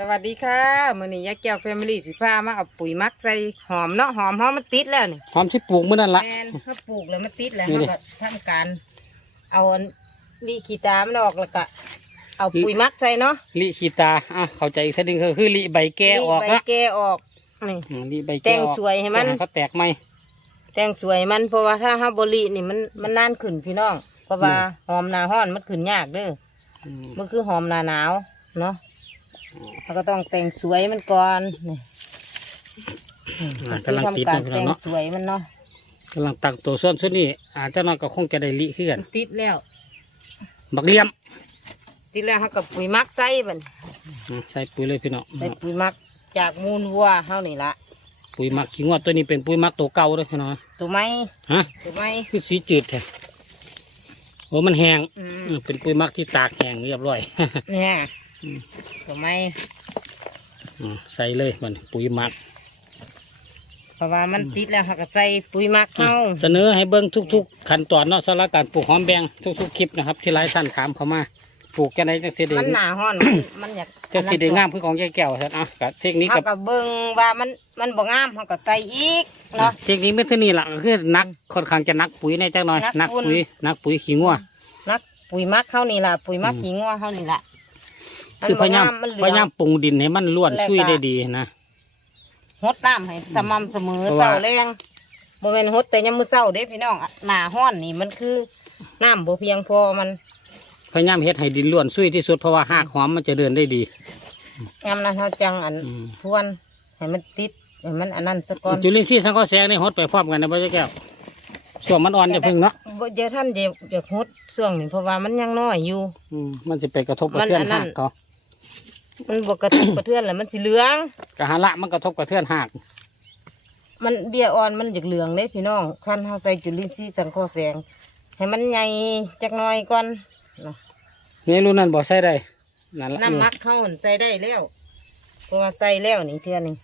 สวัสดีค่ะมื้อนี้ยายแก้วแฟมิลี่สิพามาเอาปุ๋ยหมักใส่หอมเนาะหอมหอมมันติดแล้วนี่หอมที่ปลูกเมื่อนั้นละแม่นเขาปลูกแล้วมันติดแล้วนี่เขาดิก็ทำการ เอาอันลีขี้ตามันออกแล้วก็เอาปุ๋ยหมักใส่เนาะลิขีตาอะเข้าใจอีกทีหนึงคือคือลิใบแก้ออกลีละใบแก่ออกนี่ อืมลิใบแต่แก้งออกสวยให้มัน เขาแตกไหม แต่งสวยมันเพราะว่าถ้าห้าบรินี่มันมันนานขึ้นพี่น้องเพราะว่านี่หอมหนาห้อนมันขึ้นยากเด้ออืมมันคือหอมหนาหนาวเนาะ เราก็ต้องแต่งสวยมันก่อนนี่อะกำลังติดทำกานะรพี่น้แต่องงเนาะสวยมันเนาะกำลังตักตัวส่วนส่วนนี้อาจจะน้อยก็คงจะได้ลิขึ้นติดแล้ว บักเลี่ยม ติดแล้วเขากับปุ๋ยหมักใส่บันอืมใส่ปุ๋ยเลยพี่น้องใส่ปุ๋ยหมักจากมูลวัวเท่านี่ละปุ๋ยหมักขี้งวดตัวนี้เป็นปุ๋ยหมักตัวเก่าเลยพี่น้องตัวไม้ฮะตัวไม้คือสีจืดแท้โอ้มันแห้งอืมอืมเป็นปุ๋ยหมักที่ตากแห้งเรียบร้อยเนี่ย อืมตัวไม้อืมใส่เลยมันปุ๋ยหมักเพราะว่ามันติดแล้วเขาก็ใส่ปุ๋ยหมักเข้าเสนอให้เบิ้งทุก ๆ ขั้นตอนเนาะสำหรับการปลูกหอมแบงทุกๆคลิปนะครับ ที่หลายท่านถามเข้ามาปลูกแค่ไหนจังสิได้มันหนาห้อน มันมันอยากจังสิได้งามคือของยายแก้วท่านอะกับเทคนิคเขากับก็เบิ่งว่ามันมันบ่งามเขาก็ใส่อีกเนาะเทคนิคไม่เท่านี้ล่ะก็คือนักค่อนข้างจะนักปุ๋ยในจังหน่อยนันักกปุ๋ยปุ๋ยนักปุ๋ยขี้งัวนักปุ๋ยหมักเข้านี่ล่ะปุ๋ยหมักอืมหิงงัวเข้านี่ล่ะ คือพยายามมันเหลืพองยายามปรุงดินให้มันล้วนแล้วก็ซุยได้ดีนะหดน้ำให้สม่ำเสมอเพราะว่าเช้าแรงบ่แม่นหดแต่ยามมื้อเช้าเด้พี่น้องอะหน้าห้อนนี่มันคือน้ำบ่เพียงพอมันพยายามเฮ็ดให้ดินล้วนซุยที่สุดเพราะว่าหากหอมมันจะเดินได้ดียามนั้นเฮาจังอันอืมพวนให้มันติดให้มันอันนั้นซะก่อนจุลินทรีย์สังเคราะห์แสงนี่ฮดไปพร้อมกันนะพ่อยายแก้วส่วนมันอ่อนจะพึ่งเนาะบ่เดี๋ยวท่านจะจะหดช่วงนี้เพราะว่ามันยังน้อยอยู่ อืมมันจะไปกระทบกระมันเทือนอันนั้หาน กเขา มันบ่กระทบกระเทือนแล้วมันสิเหลือง กะหาละมันกระทบกระเทือนหากมันเบี้ยอ่อนมันจะเหลืองเด้พี่น้องคันเฮาใส่จุลินทรีย์สังเคราะห์แสง ให้มันใหญ่จักหน่อยก่อนเนาะในรุ่นนั้นบ่ใส่ได้นั่นละน้ำมักเข้าหั่นใส่ได้แล้วเพราะว่าใส่แล้วนี่เทื่อนี่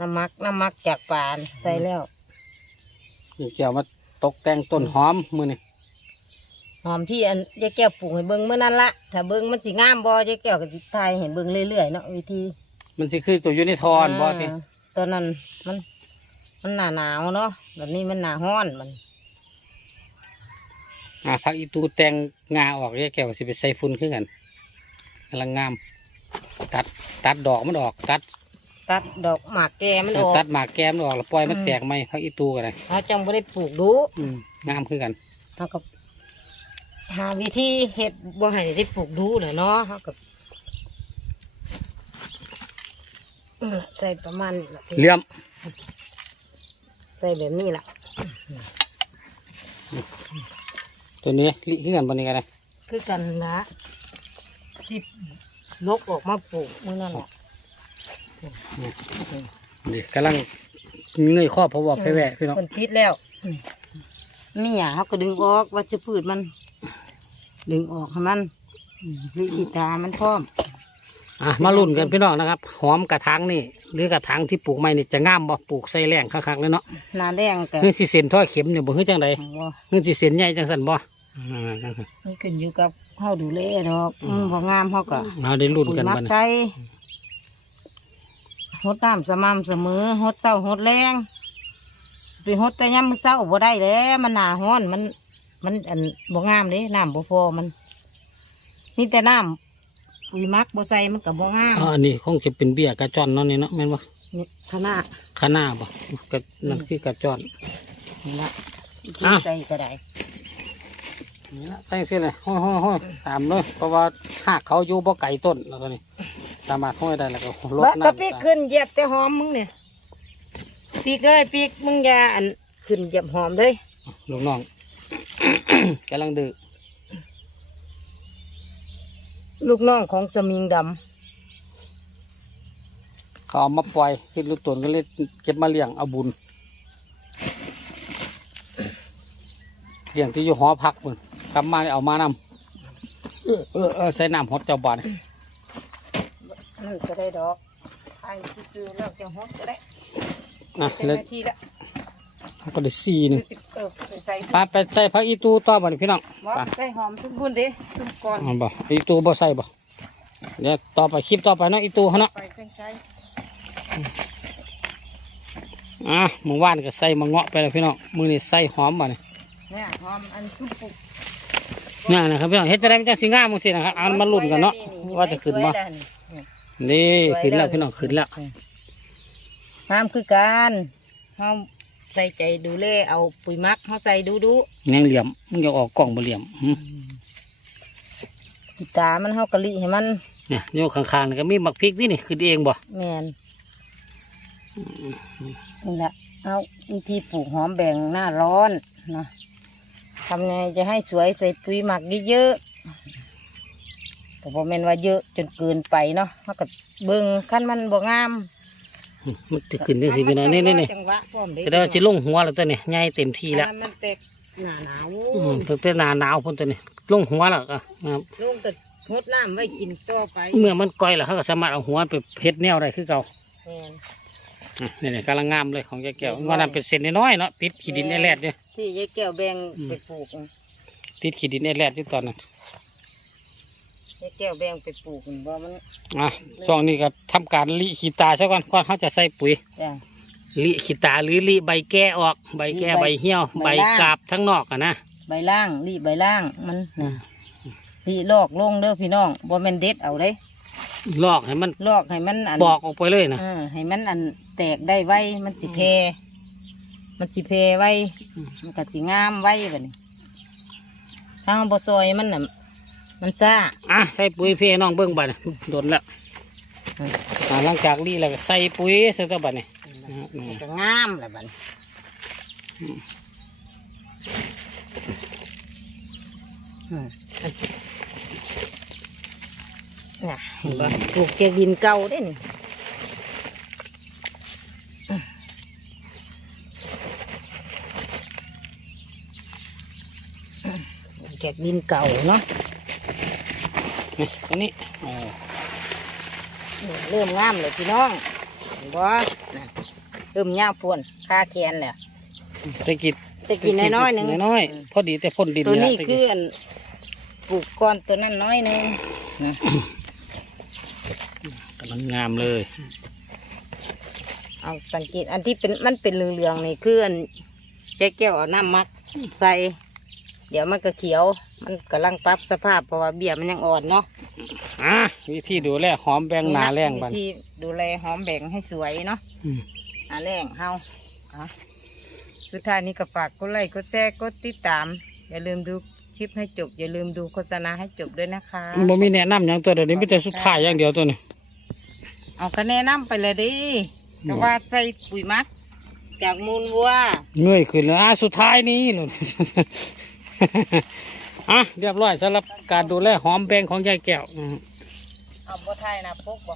น้ำมักน้ำมักจากป่านใส่แล้วนี่เกี่ยวมาตกแต่งต้นหอมมือนี่ หอมที่อันยายแก้วปลูกให้เบิ่งเมื่อนั้นละถ้าเบิ่งมันสิงามบ่ยายแก้วก็สิทายให้เบิ่งเรื่อยๆเนาะวิธีมันสิคือตัวยูนิทอนบ่ติาตอนนั้นมันมันหนาหนาวเนาะแบบนี้มันหนาห้อนมันอ่าพักอีตูแต่งงาออกเรียกแก้วสิไปใส่ฝุ่นขึ้นกันกำลังงาม ตัดตัดดอกมันออก ตัดตัดดอกหมากแกมันออกตัดหมากแก้มมันออกแล้วปล่อยมันอืมแตกไหมพักอีตูกันเลยเขาจังบ่ได้ปลูกดูอืมงามขึ้นกันเขาก็ หาวิธีเฮ็ดบ่ให้ได้ปลูกดูน่ะเนาะเขาก็เออใส่ประมาณนี้ล่ะพี่เลื่อมใส่แบบนี้ล่ะตัวนี้ลิขึ้นกันบนนี้กันเลยคือกันนะที่ลกออกมาปลูกมื้อนั่นแหละนี่กำลังเงยข้อเพราะว่าไปแวะพี่น้องคนติดแล้วนี่อะเขาก็ดึงออกวัชพืชมัน ดึงออกให้มันวิธีตามันพร้อมอะมาลุ้นกันพี่น้องนะครับ หอมกระถางนี่หรือกระถางที่ปลูกใหม่นี่จะงามบ่ปลูกใส่แรงคักๆเลยเนาะหนาแดงก็เฮือสิเส้นท่อเข็มเนี่ยบ่เฮือจังใดบ่เฮือสิเส้นใหญ่จังสันบ่อ่าจังซั่นมันขึ้นอยู่กับเฮาดูแลดอกอืมอืมบ่งามเฮาก็เอาได้ลุ้นปุ๋ยกันมักบัดนี้ใส่หดน้ำสม่ำเสมอหดเช้าหดแรงไปหดแต่ยามมื้อเช้าบ่ได้แล้วมันหนาร้อนมัน มันอันบ่งามเด้น้ำบ่พอมันนี่แต่น้ำปุ๋ยหมักบ่ใส่มันก็บ่งามอ๋ออันนี้คงจะเป็นเบี้ยกระจอนเนาะนี่เนาะแม่นบ่นี่ขนาดข้าหน้าบ่กระนั่นคือกระจอน นี่ละอ้าวใส่ก็ได้นี่ละใส่เส้นเลยห้อยห้อยห้อยตามเลยเพราะว่าหากเขาอยู่บ่ไกลต้นแล้วก็นี่สามารถห้อยได้แล้วก็ลดบะน้ำตะปีกขึ้นเหยียบแต่หอมมึงเนี่ยปีกเอ้ยปีกมึงอย่าอันขึ้นเหยียบหอมเลยลูกน้อง กำลังดื้อลูกน้องของสมิงดเขาเอามาปล่อยคิดลูกตนก็เลยเก็บมาเลี้ยงเอาบุญเลี้ยงที่อยู่หอพักมึงกลับมาเนี่ยเอามานำเออเออเออใส่น้ำหดเจ้าบ้านำนั่นก็ได้ดอกไอ้ซื้อๆแล้วจะหดก็ได้นะเป็นแล้ว นาทีละก็ได้สี่หนึ่งสิบเออไปใส่ไปไปใส่ผักอีตูต่อบ่นี่พี่น้องว่าไปใส่หอมทุกคนเด้ทุกก่อนเอาบ่อีตูบ่ใส่บ่เดี๋ยวต่อไปคลิปต่อไปเนาะอีตูเขาเนาะไปเครื่องใช้อะเมื่อวานก็ใส่มะเงาะไปแล้วพี่น้องมือนี่ใส่หอมบ่เนี่ยเนี่ยหอมอันชุบปุกนี่นะครับพี่น้องเฮ็ดจะได้ไม่จะสิงามมึงสินะครับเอามาลุ้นกันเนาะว่าจะขึ้นบ่นี่ขึ้นแล้วพี่น้องขึ้นแล้วห้ามคือการห้าม ใส่ใจดูแลเอาปุ๋ยหมักเขาใส่ดูดูยังเหลี่ยมมึงอยากออกกล่องบ่เหลี่ยมหึตามันเฮากะลิให้มันเนี่ยโยกข้างๆนี่ก็มีหมักพริกนี่นี่ขึ้นเองบ่แมนนี่แหละเอาวิธีปลูกหอมแบ่งหน้าร้อนนะทำไงจะให้สวยใส่ปุ๋ยหมักเยอะๆแต่พอแม่นว่าเยอะจนเกินไปเนาะเขาก็เบิ่งขั้นมันบ่งาม มันจะขึ้นได้สิพี่น้องนี่นี่นี่จังหวะพร้อมเด้ก็ได้ว่าสิลงหัวแล้วตัวนี้ใหญ่เต็มที่แล้วอันนั้นมันเต็มหนาหนาวอืมตั้งแต่หนาหนาวพุ่นตัวนี้ลงหัวแล้วอะนะครับลุงก็งดน้ำไว้กินต่อไปเมื่อมันก้อยแล้วเขาก็สามารถเอาหัวไปเพ็ดแนวได้คือเก่าแม่นอะนี่นี่กำลังงามเลยของยายแก้วว่านั้นเป็นเส้นน้อยๆเนาะติดขีดินไอแรดเนี่ย ที่ยายแก้วแบ่งอืมไปปลูก ติดขีดินไอแรดอยู่ตอนนั้น ยายแก้วแบ่งไปปลูกมันบ่มันอะช่วงนี้ก็ทำการลิขีตาซะก่อนก่อนเขาจะใส่ปุ๋ยจ้ะ ลิขีตาหรือลิใบแก้ออก ใบแก้ลิใบใบเหี่ยว ใบใบล่าง กาบทั้งนอกอะนะ ใบล่างรีใบล่างมันน่ะรีลอกลงเด้อพี่น้องบ่แม่นเด็ดเอาเด้ลอกให้มันลอกให้มันอันปอกออกไปเลยนะ เออให้มันอันแตกได้ไวมันสิเพมันสิเพไวมันก็สิงามไวบัดนี้ถ้าเราบ่ซอยมันน่ะ มันซ่าอะใส่ปุ๋ยพี่ให้น้องเบิ้งบัดนี้โดนแล้วอืมอะหลังจากนี้แล้วก็ใส่ปุ๋ยใส่ตัวบัดนี้นะฮะนี่มันก็งามแหละบัดนี้อืมน่ะเห็นบ่ปลูกเกียดินเก่าได้นี่แกกดินเก่าเนาะ นี่อันนี้เออเริ่มงามเลยพี่น้องเห็นบ่น่ะเริ่มยาวพวนค่าแขนแล้วใส่กิดจะกินน้อยๆหนึ่งน้อยๆพอดีแต่พ่นดินตัวนี้เยคืออันปลูกก้อนตัวนั้นน้อยหนึงนะกำลังงามเลย เอาสังเกตอันที่เป็นมันเป็นเหลืองๆนี่คืออันแจ๊กแก้วเอาน้ำมักใส่เดี๋ยวมันก็เขียว มันกำลังปรับสภาพเพราะว่าเบี้ยมันยังอ่อนเนาะอะวิธีดูแลหอมแบงหนาแรงบัดวิธีดูแลหอมแบ่งให้สวยเนาะอืม หนาแรงเฮาอะสุดท้ายนี้ก็ฝากกดไลค์กดแชร์กดติดตาม อย่าลืมดูคลิปให้จบ อย่าลืมดูโฆษณาให้จบด้วยนะคะ บ่มีแนะนำอย่างตัวเดี๋ยวนี้มีแต่สุดท้ายอย่างเดียวตัวนี้เอาคะแนนนำไปเลยดิแต่ว่าใส่ปุ๋ยหมัก จากมูลวัว เงยขึ้นแล้วอะสุดท้ายนี้หนุน อะเรียบร้อยสำหรับการดูแลหอมแบงของยายแก้วอืมเอาบัวไทยนะพกบ่